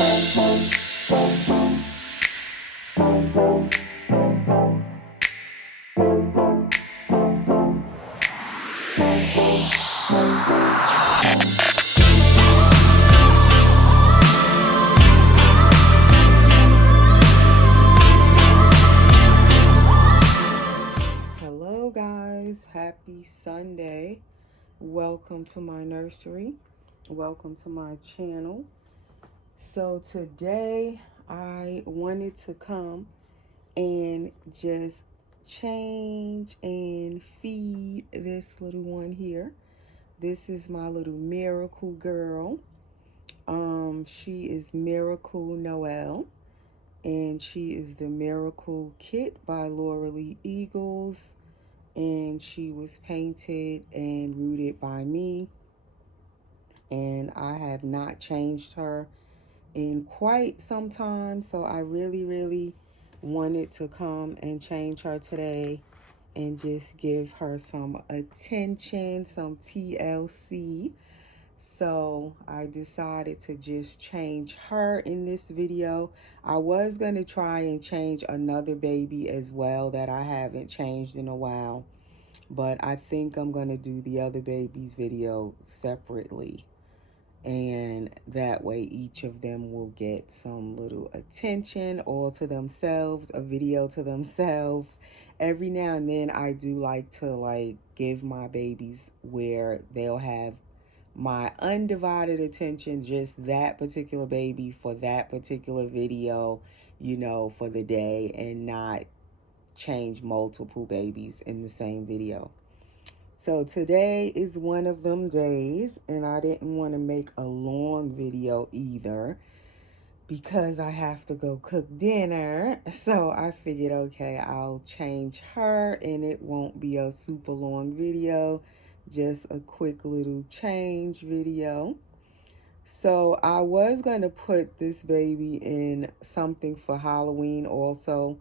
Hello guys, happy Sunday. Welcome to my nursery. Welcome to my channel. So today I wanted to come and just change and feed this little one here. This is my little miracle girl. She is Miracle Noel, and she is the Miracle Kit by Laura Lee Eagles, and she was painted and rooted by me, and I have not changed her in quite some time, so I really wanted to come and change her today and just give her some attention, some TLC. So I decided to just change her in this video. I was going to try and change another baby as well that I haven't changed in a while, but I think I'm going to do the other baby's video separately. And that way each of them will get some little attention all to themselves, a video to themselves. Every now and then I do like to give my babies where they'll have my undivided attention, just that particular baby for that particular video, for the day, and not change multiple babies in the same video. So today is one of them days, and I didn't want to make a long video either because I have to go cook dinner. So I figured, okay, I'll change her and it won't be a super long video, just a quick little change video. So I was going to put this baby in something for Halloween also,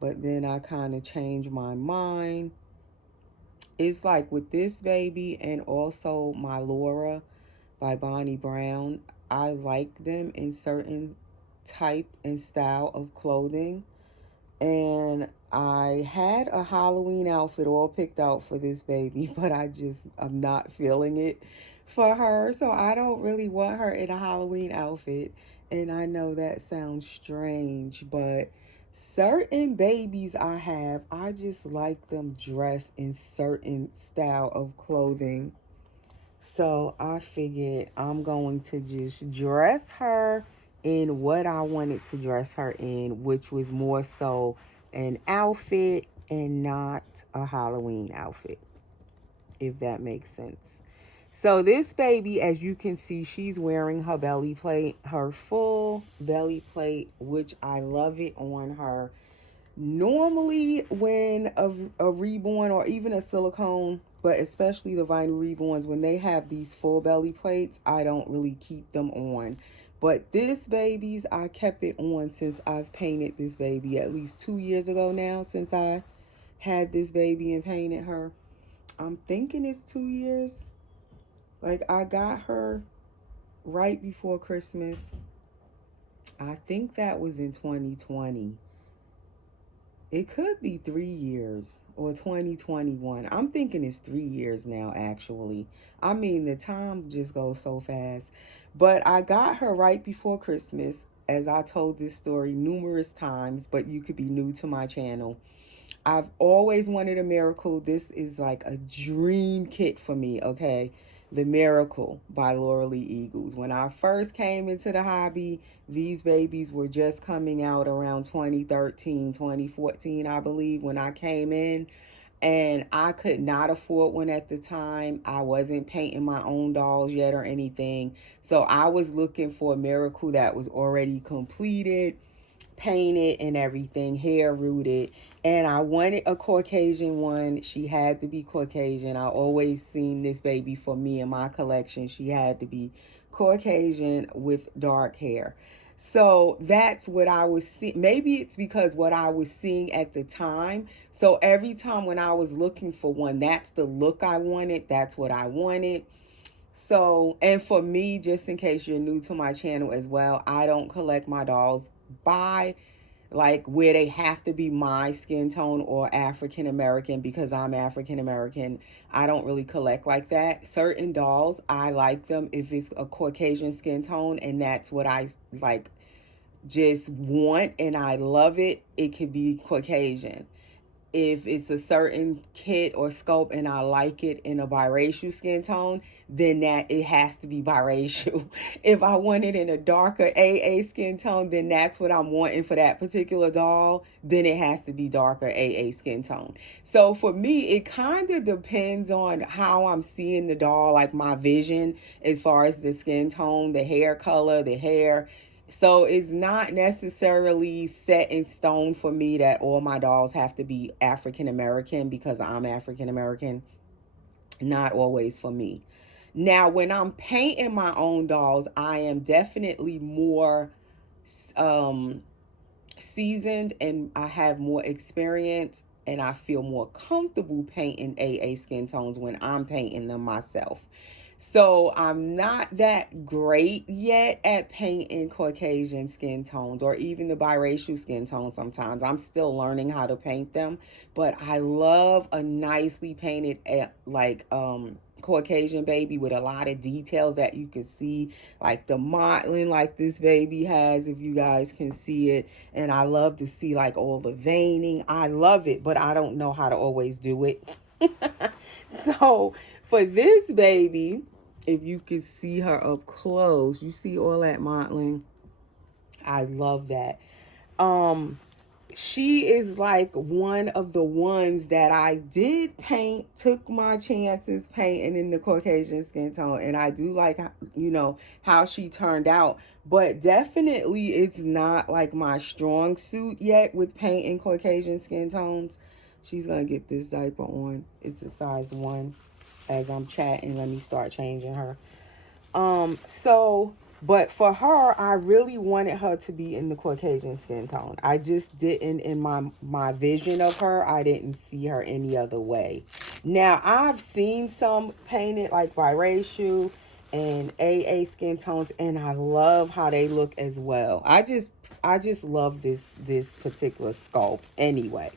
but then I kind of changed my mind. It's like with this baby and also my Laura by Bonnie Brown, I like them in certain type and style of clothing. And I had a Halloween outfit all picked out for this baby, but I'm not feeling it for her. So I don't really want her in a Halloween outfit. And I know that sounds strange, but certain babies I just like them dressed in certain style of clothing. So I figured I'm going to just dress her in what I wanted to dress her in, which was more so an outfit and not a Halloween outfit, if that makes sense. So this baby, as you can see, she's wearing her belly plate, her full belly plate, which I love it on her. Normally when a reborn or even a silicone, but especially the vinyl reborns, when they have these full belly plates, I don't really keep them on. But this baby's, I kept it on since I've painted this baby at least 2 years ago now, since I had this baby and painted her. I'm thinking it's 2 years. Like, I got her right before Christmas. I think that was in 2020. It could be 3 years or 2021. I'm thinking it's 3 years now, actually. I mean, the time just goes so fast. But I got her right before Christmas, as I told this story numerous times, but you could be new to my channel. I've always wanted a Miracle. This is like a dream kit for me, okay? The Miracle by Laura Lee Eagles. When I first came into the hobby, these babies were just coming out around 2013, 2014, I believe, when I came in. And I could not afford one at the time. I wasn't painting my own dolls yet or anything. So I was looking for a Miracle that was already completed, painted and everything, hair rooted, and I wanted a Caucasian one. She had to be Caucasian. I always seen this baby for me in my collection. She had to be Caucasian with dark hair. So that's what I was seeing. Maybe it's because what I was seeing at the time. So every time when I was looking for one, that's the look I wanted. That's what I wanted. So, and for me, just in case you're new to my channel as well, I don't collect my dolls by like where they have to be my skin tone or African American because I'm African American. I don't really collect like that. Certain dolls, I like them if it's a Caucasian skin tone and that's what I like just want and I love it. It could be Caucasian. If it's a certain kit or scope and I like it in a biracial skin tone, then that it has to be biracial. If I want it in a darker AA skin tone, then that's what I'm wanting for that particular doll. Then it has to be darker AA skin tone. So for me, it kind of depends on how I'm seeing the doll, like my vision as far as the skin tone, the hair color, the hair. So it's not necessarily set in stone for me that all my dolls have to be African American because I'm African American. Not always for me. Now, when I'm painting my own dolls, I am definitely more seasoned and I have more experience and I feel more comfortable painting AA skin tones when I'm painting them myself. So I'm not that great yet at painting Caucasian skin tones or even the biracial skin tones sometimes. I'm still learning how to paint them, but I love a nicely painted like Caucasian baby with a lot of details that you can see, like the mottling like this baby has, if you guys can see it. And I love to see like all the veining. I love it, but I don't know how to always do it. So for this baby, if you can see her up close, you see all that mottling. I love that. She is like one of the ones that I did paint, took my chances painting in the Caucasian skin tone. And I do like, you know, how she turned out. But definitely it's not like my strong suit yet with painting Caucasian skin tones. She's going to get this diaper on. It's a size 1. As I'm chatting, let me start changing her. But for her, I really wanted her to be in the Caucasian skin tone. I just didn't, in my vision of her, I didn't see her any other way. Now, I've seen some painted like biracial and AA skin tones, and I love how they look as well. I just love this particular sculpt anyway.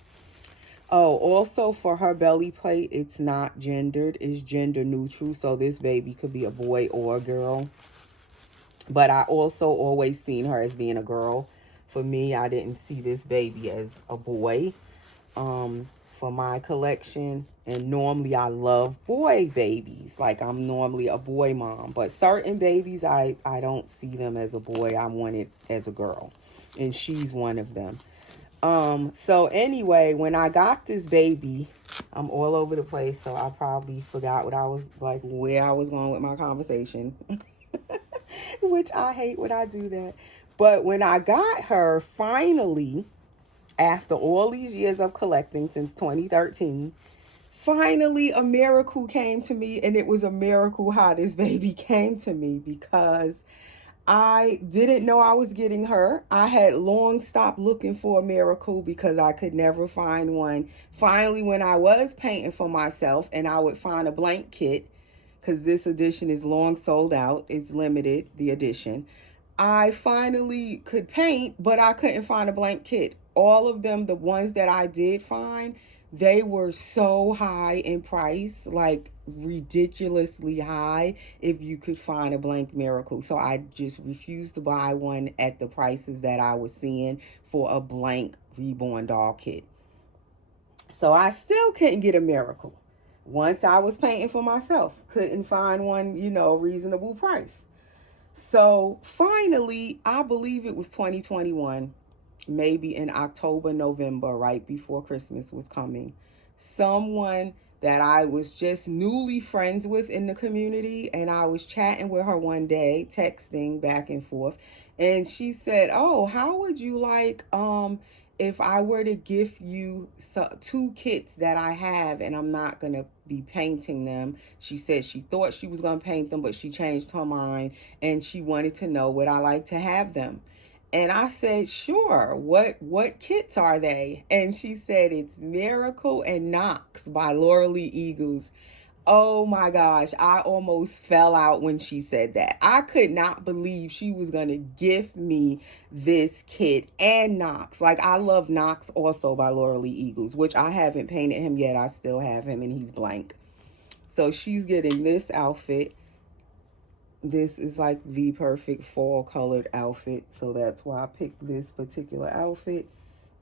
Oh, also for her belly plate, it's not gendered. It's gender neutral. So this baby could be a boy or a girl. But I also always seen her as being a girl. For me, I didn't see this baby as a boy for my collection. And normally I love boy babies. Like I'm normally a boy mom. But certain babies, I don't see them as a boy. I want it as a girl. And she's one of them. So anyway, when I got this baby, I'm all over the place, so I probably forgot what I was like, where I was going with my conversation, which I hate when I do that. But when I got her, finally, after all these years of collecting since 2013, finally a miracle came to me, and it was a miracle how this baby came to me because I didn't know I was getting her. I had long stopped looking for a miracle because I could never find one. Finally, when I was painting for myself and I would find a blank kit, because this edition is long sold out, it's limited, the edition, I finally could paint, but I couldn't find a blank kit. All of them, the ones that I did find, they were so high in price, like ridiculously high if you could find a blank miracle. So I just refused to buy one at the prices that I was seeing for a blank reborn doll kit. So I still couldn't get a miracle. Once I was painting for myself, couldn't find one, you know, reasonable price. So finally, I believe it was 2021, maybe in October, November, right before Christmas was coming, someone that I was just newly friends with in the community, and I was chatting with her one day, texting back and forth, and she said, oh, how would you like if I were to gift you 2 kits that I have and I'm not going to be painting them? She said she thought she was going to paint them, but she changed her mind and she wanted to know would I like to have them. And I said, sure. What kits are they? And she said, it's Miracle and Knox by Laura Lee Eagles. Oh my gosh, I almost fell out when she said that. I could not believe she was going to gift me this kit and Knox. Like, I love Knox also by Laura Lee Eagles, which I haven't painted him yet. I still have him and he's blank. So she's getting this outfit. This is like the perfect fall colored outfit. So that's why I picked this particular outfit.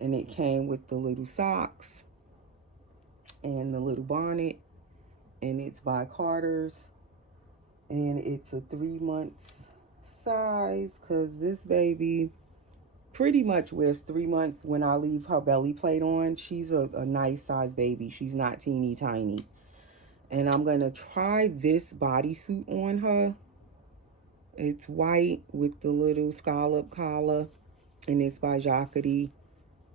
And it came with the little socks and the little bonnet. And it's by Carter's, and it's a 3 months size because this baby pretty much wears 3 months when I leave her belly plate on. She's a nice size baby. She's not teeny tiny. And I'm gonna try this bodysuit on her. It's white with the little scallop collar, and it's by Jacquerie.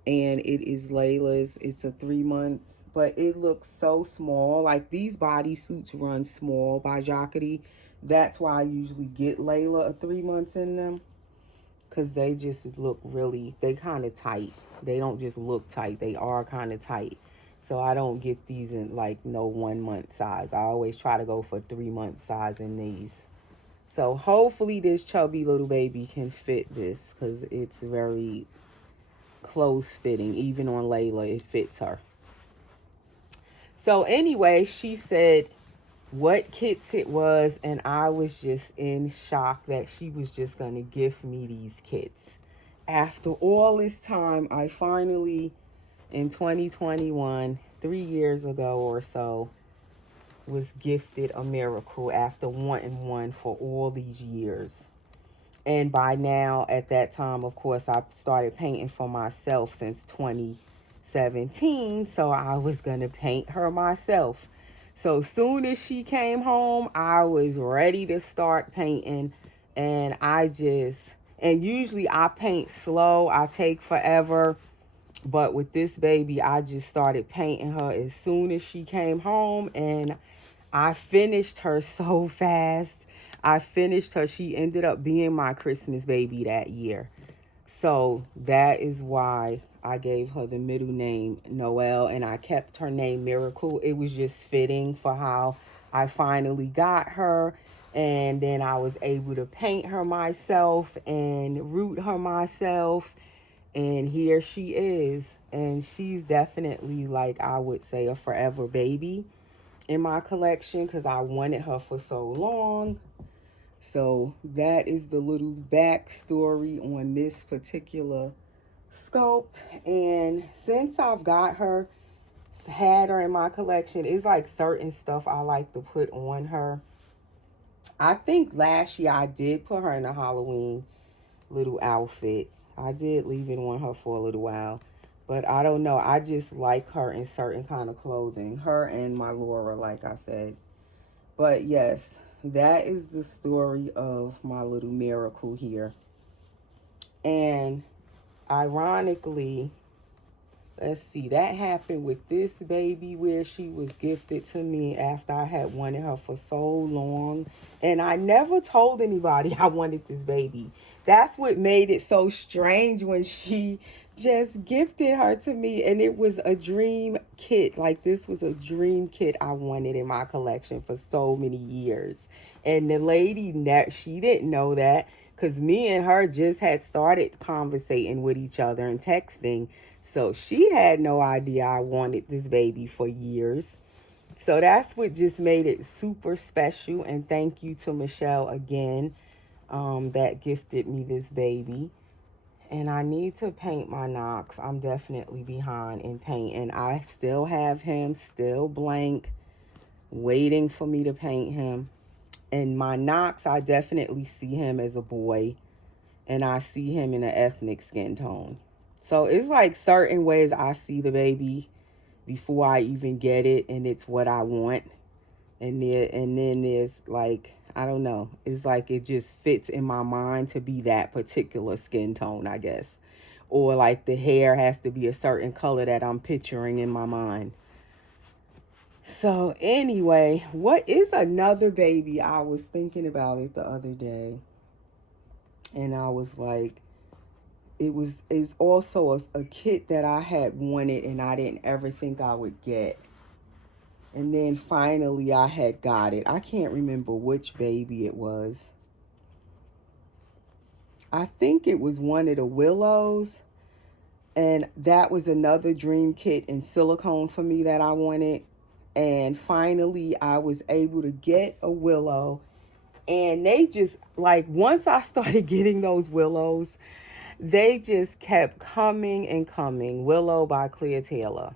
And it is Layla's. It's a 3 months, but it looks so small. Like, these bodysuits run small by Jacquerie. That's why I usually get Layla a 3 months in them, because they just look really, they kind of tight. They don't just look tight, they are kind of tight. So I don't get these in like no 1 month size. I always try to go for 3 month size in these. So hopefully this chubby little baby can fit this, because it's very close fitting. Even on Layla, it fits her. So anyway, she said what kits it was, and I was just in shock that she was just gonna gift me these kits. After all this time, I finally, in 2021, 3 years ago or so, was gifted a miracle after wanting one for all these years. And by now, at that time, of course, I started painting for myself since 2017. So I was going to paint her myself. So soon as she came home, I was ready to start painting. And and usually I paint slow. I take forever. But with this baby, I just started painting her as soon as she came home. And I finished her so fast. I finished her. She ended up being my Christmas baby that year. So that is why I gave her the middle name Noelle, and I kept her name Miracle. It was just fitting for how I finally got her. And then I was able to paint her myself and root her myself. And here she is. And she's definitely, like, I would say, a forever baby in my collection because I wanted her for so long. So that is the little backstory on this particular sculpt. And since I've got her, had her in my collection, it's like certain stuff I like to put on her. I think last year I did put her in a Halloween little outfit. I did leave it on her for a little while. But I don't know. I just like her in certain kind of clothing. Her and my Laura, like I said. But yes, that is the story of my little miracle here. And ironically, let's see, that happened with this baby where she was gifted to me after I had wanted her for so long. And I never told anybody I wanted this baby. That's what made it so strange when she just gifted her to me. And it was a dream kit. Like, this was a dream kit I wanted in my collection for so many years. And the lady, she didn't know that, because me and her just had started conversating with each other and texting. So she had no idea I wanted this baby for years. So that's what just made it super special. And thank you to Michelle again, that gifted me this baby. And I need to paint my Knox. I'm definitely behind in painting. I still have him, still blank, waiting for me to paint him. And my Knox, I definitely see him as a boy. And I see him in an ethnic skin tone. So it's like certain ways I see the baby before I even get it, and it's what I want. And then there's like, I don't know, it's like it just fits in my mind to be that particular skin tone, I guess. Or like the hair has to be a certain color that I'm picturing in my mind. So anyway, what is another baby? I was thinking about it the other day. And I was like, it's also a kit that I had wanted and I didn't ever think I would get. And then finally I had got it. I can't remember which baby it was. I think it was one of the Willows. And that was another dream kit in silicone for me that I wanted. And finally I was able to get a Willow. And they just, like, once I started getting those Willows, they just kept coming and coming. Willow by Clea Taylor.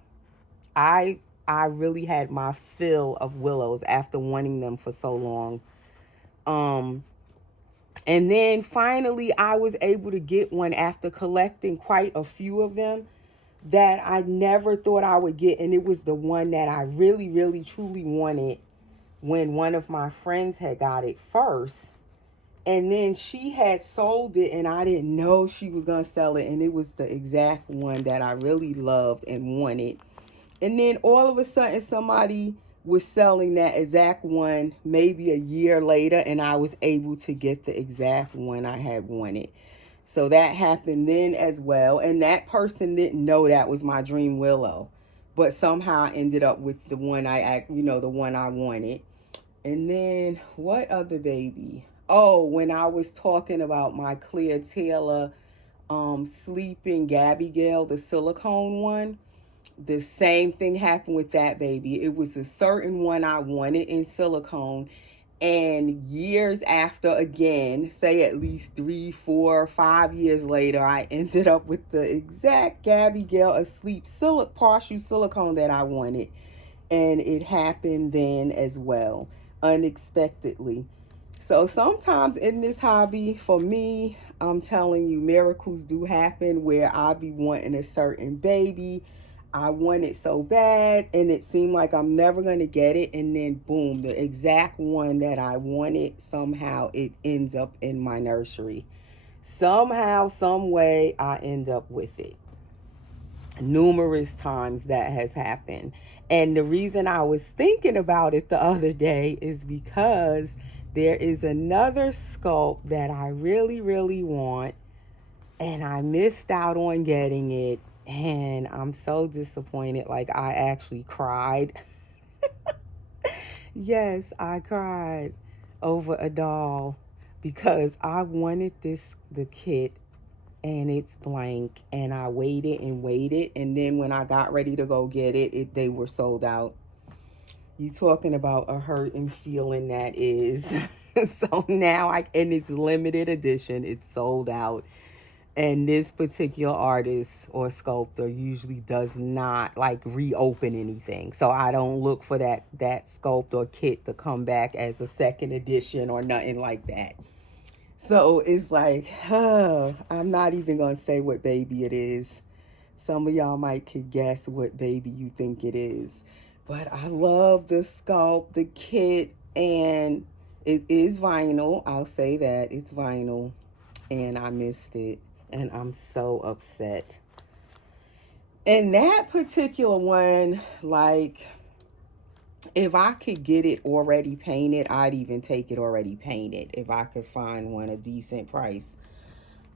I really had my fill of Willows after wanting them for so long. And then finally I was able to get one after collecting quite a few of them that I never thought I would get. And it was the one that I really, really, truly wanted when one of my friends had got it first. And then she had sold it and I didn't know she was going to sell it. And it was the exact one that I really loved and wanted. And then all of a sudden somebody was selling that exact one maybe a year later, and I was able to get the exact one I had wanted. So that happened then as well. And that person didn't know that was my dream Willow, but somehow I ended up with the one the one I wanted. And then what other baby? Oh, when I was talking about my Clea Taylor Sleeping Gabby Gale, the silicone one, the same thing happened with that baby. It was a certain one I wanted in silicone. And years after, again, say at least 3, 4, 5 years later, I ended up with the exact Gabby Gale Asleep partial silicone that I wanted. And it happened then as well, unexpectedly. So sometimes in this hobby, for me, I'm telling you, miracles do happen where I'll be wanting a certain baby. I want it so bad and it seemed like I'm never going to get it. And then boom, the exact one that I wanted, somehow it ends up in my nursery. Somehow, some way, I end up with it. Numerous times that has happened. And the reason I was thinking about it the other day is because there is another sculpt that I really, really want. And I missed out on getting it. And I'm so disappointed. Like, I actually cried. Yes, I cried over a doll because I wanted the kit and it's blank, and I waited and waited, and then when I got ready to go get it, they were sold out. You talking about a hurting feeling that is. So now and it's limited edition, it's sold out. And this particular artist or sculptor usually does not like reopen anything. So I don't look for that sculpt or kit to come back as a second edition or nothing like that. So it's like, I'm not even going to say what baby it is. Some of y'all might could guess what baby you think it is. But I love the sculpt, the kit, and it is vinyl. I'll say that. It's vinyl. And I missed it. And I'm so upset. And that particular one, like, if I could get it already painted, I'd even take it already painted. If I could find one a decent price,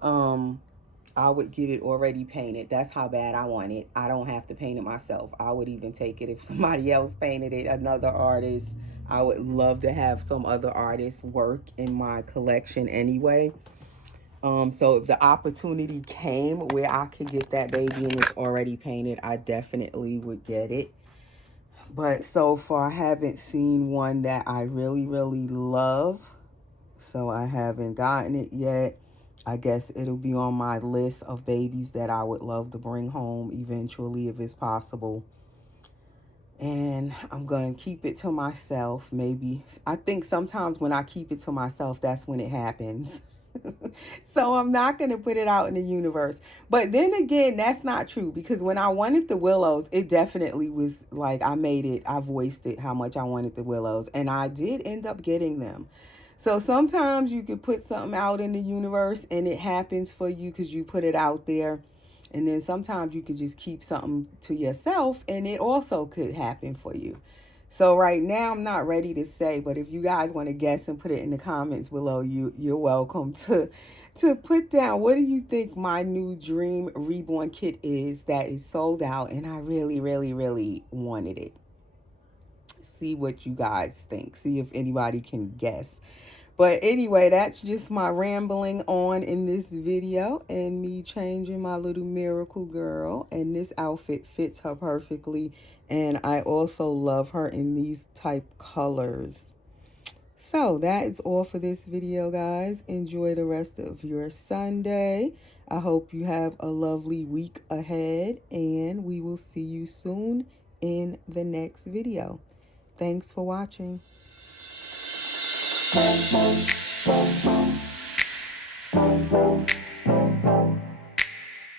I would get it already painted. That's how bad I want it. I don't have to paint it myself. I would even take it if somebody else painted it, another artist. I would love to have some other artist's work in my collection anyway. So if the opportunity came where I could get that baby and it's already painted, I definitely would get it. But so far, I haven't seen one that I really, really love. So I haven't gotten it yet. I guess it'll be on my list of babies that I would love to bring home eventually if it's possible. And I'm going to keep it to myself, maybe. I think sometimes when I keep it to myself, that's when it happens. So I'm not going to put it out in the universe. But then again, that's not true, because when I wanted the Willows, it definitely was like I voiced it how much I wanted the Willows, and I did end up getting them. So sometimes you could put something out in the universe and it happens for you because you put it out there. And then sometimes you could just keep something to yourself and it also could happen for you. So right now I'm not ready to say, but if you guys want to guess and put it in the comments below, you're welcome to put down, what do you think my new dream reborn kit is that is sold out and I really, really, really wanted it. see what you guys think. See if anybody can guess. But anyway, that's just my rambling on in this video and me changing my little miracle girl. And this outfit fits her perfectly. And I also love her in these type colors. So that is all for this video, guys. Enjoy the rest of your Sunday. I hope you have a lovely week ahead, and we will see you soon in the next video. Thanks for watching.